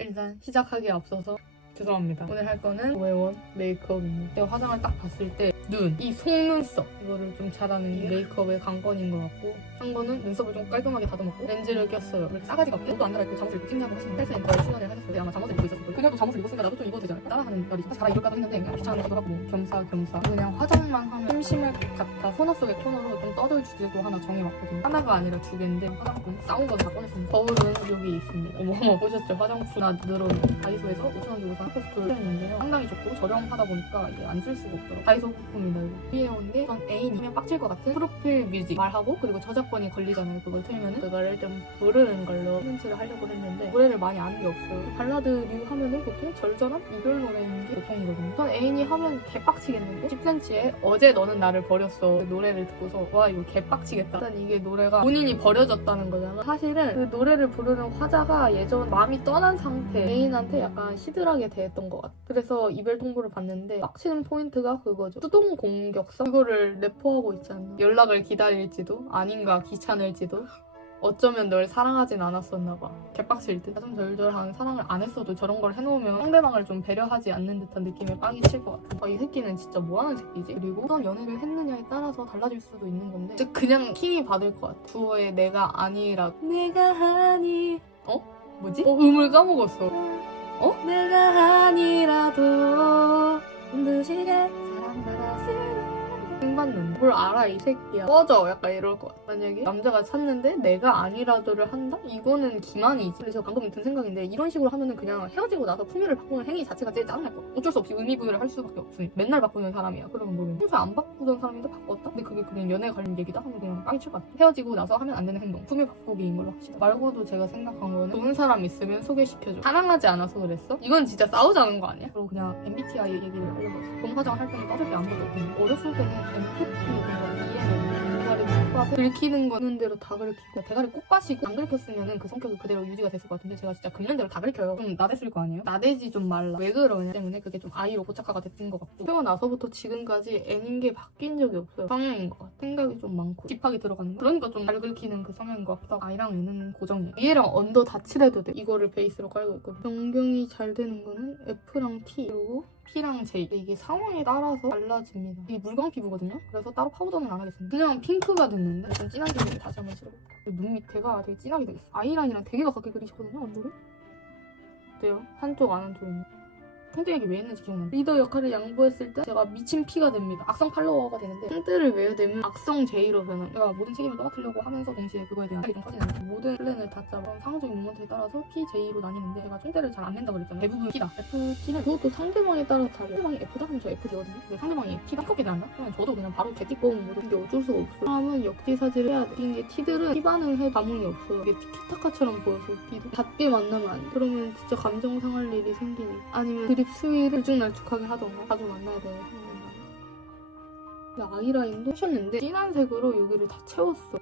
일단 시작하기에 앞서서 죄송합니다. 오늘 할 거는 오해원 메이크업입니다. 제가 화장을 딱 봤을 때 눈, 이 속눈썹 이거를 좀 잘하는 게 메이크업의 관건인 것 같고 한 거는 눈썹을 좀 깔끔하게 다듬었고 렌즈를 꼈어요. 싸가지가 없게 옷도 안 갈아입고 잠옷을 입고 찍냐고 하시는 헬스센터에 출연을 하셨을 때 아마 잠옷을 입고 있었을 거예요. 그녀도 잠옷을 입었으니까 나도 좀 입어도 되잖아요. 따라하는 말이 사실 잘 입을까도 했는데 그냥 귀찮아서도 하고 뭐 겸사겸사 그냥 화장만 하면 심심할 것 같아 코너 속의 코너로 좀 떠들 주제도 하나 정해봤거든요. 하나가 아니라 두 개인데 화장품 싸운 거다 꺼냈습니다. 거울은 여기 있습니다. 어머 보셨죠? 화장품 나 늘어놓은 다이소에서 5천 원 주고 산 코스프를 했는데요. 상당히 좋고 저렴하다 보니까 이게 안 쓸 수가 없더라고요. 다이소 제품입니다. 이거. 온게전 애인이면 빡칠 것 같은 프로필 뮤직 말하고 그리고 저작권이 걸리잖아요. 그걸 틀면은 그거를 좀 모르는 걸로 콘텐츠를 하려고 했는데 노래를 많이 아는 게 없어요. 발라드류 하면은 보통 절절한 이별 노래인 게 보통이거든요. 전 애인이 하면 개빡치겠는데 10cm의 어제 너는 나를 버렸어 그 노래를 듣고서 와 이거 개빡치겠다. 일단 이게 노래가 본인이 버려졌다는 거잖아. 사실은 그 노래를 부르는 화자가 예전 마음이 떠난 상태 애인한테 약간 시들하게 대 했던 것 같아. 그래서 이별 통보를 받는데 빡치는 포인트가 그거죠. 수동 공격성 이거를 내포하고 있잖아. 연락을 기다릴지도 아닌가 귀찮을지도 어쩌면 널 사랑하진 않았었나 봐. 개빡칠 듯. 짜증절절한 사랑을 안 했어도 저런 걸 해놓으면 상대방을 좀 배려하지 않는 듯한 느낌에 빡이 칠 것 같아. 아, 이 새끼는 진짜 뭐하는 새끼지? 그리고 어떤 연애를 했느냐에 따라서 달라질 수도 있는 건데 진짜 그냥 킹이 받을 것 같아. 두어의 내가 아니라 내가 아니 어? 뭐지? 어, 음을 까먹었어. 어? 내가 아니라도 눈부시게 사랑받았으 니 받는 뭘 알아 이 새끼야. 꺼져. 약간 이럴 것 같아. 만약에 남자가 찾는데 내가 아니라도를 한다? 이거는 기만이지. 그래서 방금 든 생각인데 이런 식으로 하면은 그냥 헤어지고 나서 품위를 바꾸는 행위 자체가 제일 짜증날 것 같아. 어쩔 수 없이 의미부여를 할 수밖에 없으니. 맨날 바꾸는 사람이야. 그러면 모르겠네. 평소에 안 바꾸던 사람인데 바꿨다? 근데 그게 그냥 연애 관련 얘기다? 하면 그냥 빵이 칠것 같아. 헤어지고 나서 하면 안 되는 행동. 품위 바꾸기인 걸로 합시다. 말고도 제가 생각한 거는 좋은 사람 있으면 소개시켜줘. 사랑하지 않아서 그랬어? 이건 진짜 싸우자는 거 아니야? 그리고 그냥 MBTI 얘기를 했어. 봄 화장 할 때는 떠들 때 아무것도 없는데 어렸을 때는 대가리 꽃밭에 긁히는 거는 대로 다 긁히고 대가리 꽃밭이고 안 긁혔으면 그 성격이 그대로 유지가 됐을 것 같은데 제가 진짜 긁는 대로 다 긁혀요. 좀 나댔을 거 아니에요? 나대지 좀 말라. 왜 그러냐 때문에 그게 좀 아이로 고착화가 됐던 것 같고. 태어나서부터 지금까지 N인 게 바뀐 적이 없어요. 성향인 것 같아 생각이 좀 많고 딥하게 들어가는 거. 그러니까 좀 잘 긁히는 그 성향인 것 같다 아이랑 N은 고정이에요. 얘랑 언더 다 칠해도 돼. 이거를 베이스로 깔고 있거든 변경이 잘 되는 거는 F랑 T. 그리고 J. 근데 이게 상황에 따라서 달라집니다. 이게 물광 피부거든요? 그래서 따로 파우더는 안 하겠습니다. 그냥 핑크가 됐는데 좀 진한 색으로 다시 한번 칠해볼게요. 눈 밑에가 되게 진하게 되어 있어 아이라인이랑 되게 가깝게 그리시거든요 언더를. 어때요? 한쪽 안 한쪽은 홍대에게 왜 했는지 기억나요? 리더 역할을 양보했을 때 제가 미친 P가 됩니다. 악성 팔로워가 되는데 홍대를 외워되면 악성 J로 변해요. 제가 모든 책임을 떠맡으려고 하면서 동시에 그거에 대한 생각이 좀 커지는 모든 플랜을 다 짜고 상호적인 모먼트에 따라서 P, J로 나뉘는데 제가 홍대를 잘 안 낸다 그랬잖아요. 대부분 P다. FT는 그것도 상대방에 따라서 다르고 상대방이 F다? 그럼 저 FD거든요. 근데 상대방이 P다? 띠껍게 나온다? 그러면 저도 그냥 바로 개띠꺼운 거죠. 근데 어쩔 수가 없어요. 사람은 역지사지를 해야 돼. 웃긴 게 T들은 T 반응해 감흥이 없어요. 이게 티키타카처럼 보여서 T도 닿게 만나면 안 돼. 그러면 진짜 감정 상할 일이 생기니까 아니면 드립 수위를 들쭉날쭉하게 하던가 자주 만나야 돼요. 근데 아이라인도 하셨는데 진한 색으로 여기를 다 채웠어.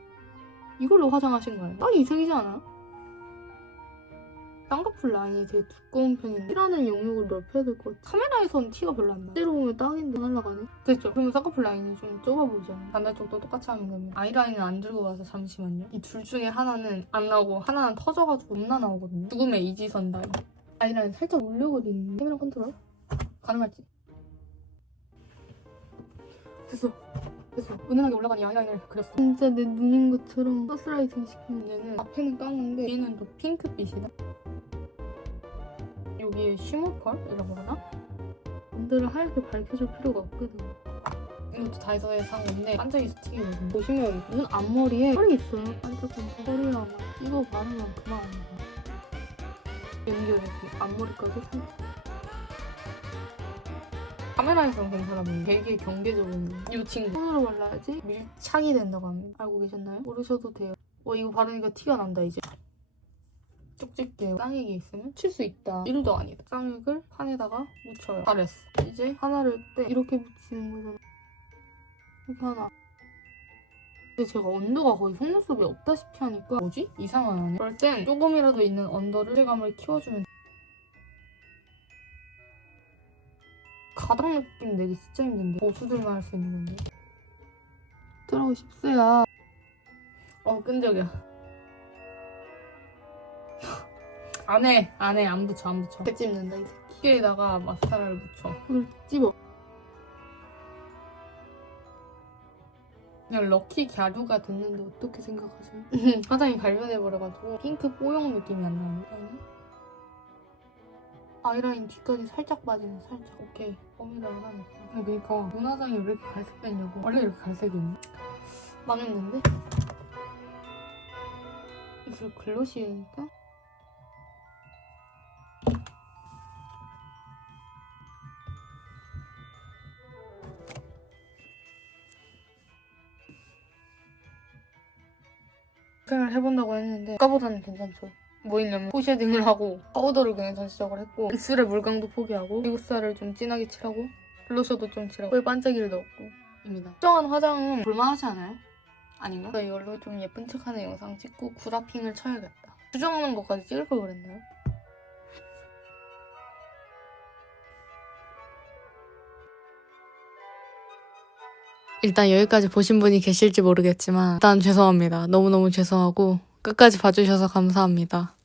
이걸로 화장하신 거예요. 딱 이 색이지 않아? 쌍꺼풀 라인이 되게 두꺼운 편인데 티라는 영역을 넓혀야 될 것 같아. 카메라에선 티가 별로 안 나. 실제로 보면 딱인데 날라가네. 됐죠? 그러면 쌍꺼풀 라인이 좀 좁아 보이지 않아요? 반대쪽도 똑같이 하면 됩니다. 아이라인을 안 들고 와서 잠시만요. 이 둘 중에 하나는 안 나오고 하나는 터져가지고 겁나 나오거든요. 죽음의 이지선다. 아이라인 살짝 올려 그리는 카메라 컨트롤? 가능할지? 됐어. 됐어. 은은하게 올라간 이 아이라인을 그렸어. 진짜 내 눈인 것처럼 가스라이팅 시키는 얘는 앞에는 까만데 뒤는 또 핑크빛이다. 여기에 쉬머펄이라고 하나? 언더를 하얗게 밝혀줄 필요가 없거든. 이것도 다이소에 산 건데 반짝이 스틱이거든요. 보시면 눈 앞머리에 펄이 있어요. 반짝반짝. 아마 찍어 바르면 그만 연결해서 앞머리까지. 카메라에서는 괜찮아 보이는데 되게 경계적인 이 친구. 손으로 발라야지 밀착이 된다고 합니다. 알고 계셨나요? 모르셔도 돼요. 와 이거 바르니까 티가 난다 이제. 쪽집게요. 쌍액이 있으면 칠 수 있다. 1도 아니다. 쌍액을 판에다가 묻혀요. 잘했어. 이제 하나를 떼. 이렇게 붙이는 거잖아. 이렇게 하나 근데 제가 언더가 거의 속눈썹이 없다시피 하니까 뭐지? 이상하네 그럴 땐 조금이라도 있는 언더를 실감을 키워주면 가닥 느낌 내기 진짜 힘든데 고수들만 할 수 있는 건데. 어쩌라고 십수야 어 끈적여. 안해. 안해. 안 붙여 안 붙여. 백 찝는다 이 새끼. 여기다가 마스카라를 붙여. 이걸 찝어 그냥 럭키 갸루가 됐는데 어떻게 생각하세요? 화장이 갈변해버려가지고 핑크 뽀용 느낌이 안 나는데 아이라인 뒤까지 살짝 빠지네 살짝 오케이 뽀미라를 하니까 아니 그니까 눈 화장이 왜 이렇게 갈색 됐냐고 원래 이렇게 갈색이니? 망했는데? 입술 글로시니까? 생각을 해본다고 했는데 아까보다는 괜찮죠 뭐 있냐면 포쉐딩을 하고 파우더를 그냥 전시적으로 했고 입술의 물광도 포기하고 피부살을 좀 진하게 칠하고 블러셔도 좀 칠하고 꿀 반짝이를 넣었고 입니다 수정한 화장은 볼만하지 않아요? 아닌가? 이걸로 좀 예쁜 척하는 영상 찍고 구라핑을 쳐야겠다 수정하는 것까지 찍을 걸 그랬나요? 일단 여기까지 보신 분이 계실지 모르겠지만 일단 죄송합니다. 너무너무 죄송하고 끝까지 봐주셔서 감사합니다.